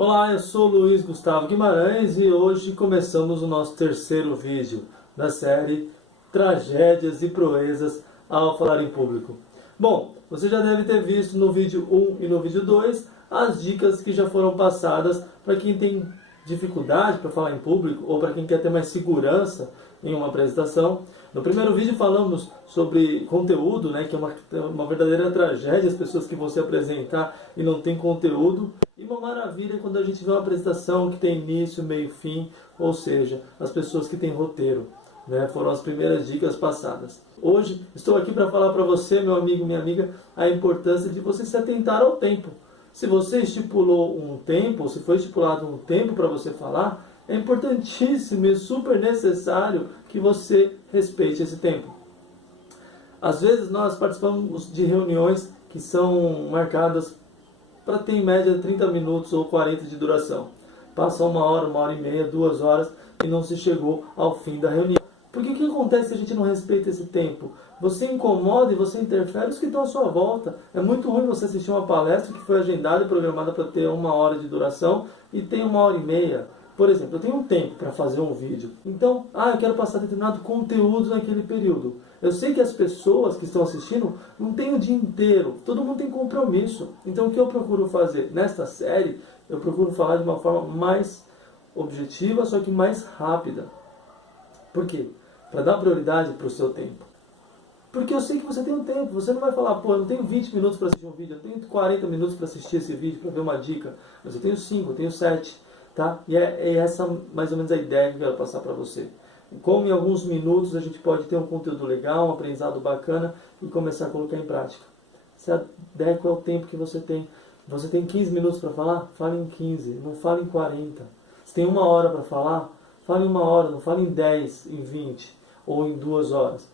Olá, eu sou Luiz Gustavo Guimarães e hoje começamos o nosso terceiro vídeo da série Tragédias e Proezas ao Falar em Público. Bom, você já deve ter visto no vídeo 1 e no vídeo 2 as dicas que já foram passadas para quem tem dificuldade para falar em público ou para quem quer ter mais segurança em uma apresentação. No primeiro vídeo falamos sobre conteúdo, que é uma verdadeira tragédia as pessoas que vão se apresentar e não tem conteúdo. E uma maravilha quando a gente vê uma apresentação que tem início, meio e fim, ou seja, as pessoas que têm roteiro. Foram as primeiras dicas passadas. Hoje estou aqui para falar para você, meu amigo, minha amiga, a importância de você se atentar ao tempo. Se você estipulou um tempo, ou se foi estipulado um tempo para você falar, é importantíssimo e super necessário que você respeite esse tempo. Às vezes nós participamos de reuniões que são marcadas para ter em média 30 minutos ou 40 de duração. Passa uma hora e meia, 2 horas e não se chegou ao fim da reunião. Porque o que acontece se a gente não respeita esse tempo? Você incomoda e você interfere os que estão à sua volta. É muito ruim você assistir uma palestra que foi agendada e programada para ter 1 hora de duração e tem 1h30. Por exemplo, eu tenho um tempo para fazer um vídeo. Então, eu quero passar determinado conteúdo naquele período. Eu sei que as pessoas que estão assistindo não têm o dia inteiro. Todo mundo tem compromisso. Então, o que eu procuro fazer? Nesta série, eu procuro falar de uma forma mais objetiva, só que mais rápida. Por quê? Para dar prioridade para o seu tempo. Porque eu sei que você tem um tempo. Você não vai falar, eu não tenho 20 minutos para assistir um vídeo, eu tenho 40 minutos para assistir esse vídeo, para ver uma dica. Mas eu tenho 5, eu tenho 7. Tá? E é essa mais ou menos a ideia que eu quero passar para você. Como em alguns minutos a gente pode ter um conteúdo legal, um aprendizado bacana e começar a colocar em prática. Se adequa ao tempo que você tem. Você tem 15 minutos para falar? Fale em 15, não fale em 40. Se tem 1 hora para falar? Fale em 1 hora, não fale em 10, em 20 ou em 2 horas.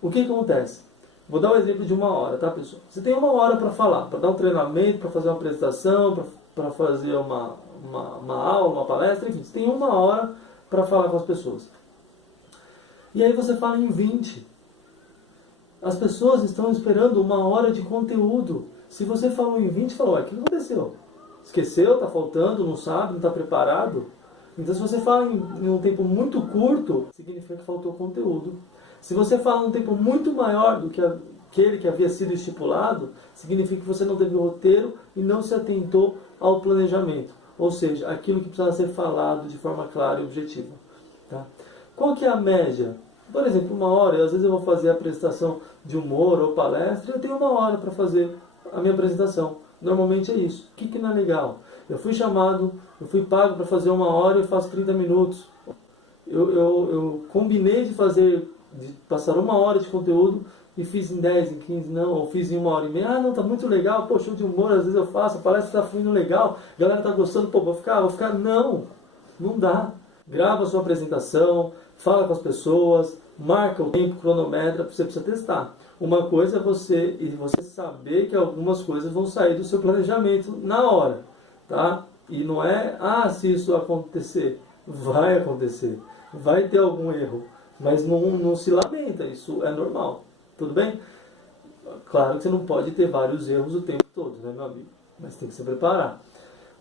O que acontece? Vou dar um exemplo de 1 hora, tá, pessoal? Você tem 1 hora para falar, para dar um treinamento, para fazer uma apresentação, para fazer uma aula, uma palestra, enfim, você tem 1 hora para falar com as pessoas. E aí você fala em 20. As pessoas estão esperando 1 hora de conteúdo. Se você falou em 20, falou, o que aconteceu? Esqueceu? Está faltando? Não sabe? Não está preparado? Então, se você fala em um tempo muito curto, significa que faltou conteúdo. Se você fala em um tempo muito maior do que aquele que havia sido estipulado, significa que você não teve o roteiro e não se atentou ao planejamento. Ou seja, aquilo que precisava ser falado de forma clara e objetiva. Tá? Qual que é a média? Por exemplo, 1 hora, às vezes eu vou fazer a apresentação de humor ou palestra e eu tenho 1 hora para fazer a minha apresentação. Normalmente é isso. O que não é legal? Eu fui chamado, eu fui pago para fazer 1 hora e eu faço 30 minutos. Eu combinei de passar 1 hora de conteúdo e fiz em 10, em 15, não, ou fiz em 1h30. Não, tá muito legal, show de humor, às vezes eu faço, a palestra tá fluindo legal, a galera tá gostando, vou ficar. Não dá. Grava a sua apresentação, fala com as pessoas, marca o tempo, cronometra, você precisa testar. Uma coisa é você saber que algumas coisas vão sair do seu planejamento na hora, tá? E não é, se isso acontecer, vai acontecer, vai ter algum erro, mas não se lamenta, isso é normal. Tudo bem? Claro que você não pode ter vários erros o tempo todo, meu amigo? Mas tem que se preparar.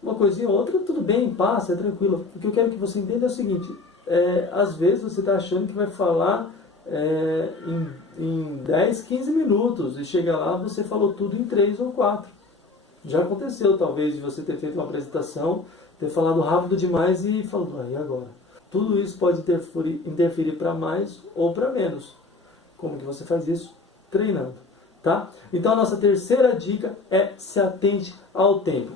Uma coisinha ou outra, tudo bem, passa, é tranquilo. O que eu quero que você entenda é o seguinte, às vezes você está achando que vai falar em 10, 15 minutos e chega lá você falou tudo em 3 ou 4. Já aconteceu, talvez, de você ter feito uma apresentação, ter falado rápido demais e falou, e agora? Tudo isso pode interferir para mais ou para menos. Como que você faz isso? Treinando, tá? Então a nossa terceira dica é se atente ao tempo.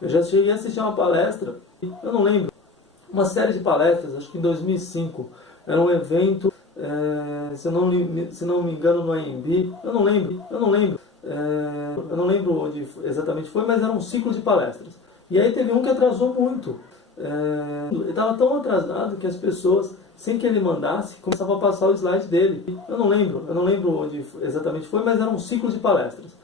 Eu já cheguei a assistir uma palestra, eu não lembro, uma série de palestras, acho que em 2005, era um evento, se não me engano, no AMB, eu não lembro onde exatamente foi, mas era um ciclo de palestras. E aí teve um que atrasou muito. Ele estava tão atrasado que as pessoas, sem que ele mandasse, começavam a passar o slide dele. Eu não lembro onde exatamente foi, mas era um ciclo de palestras.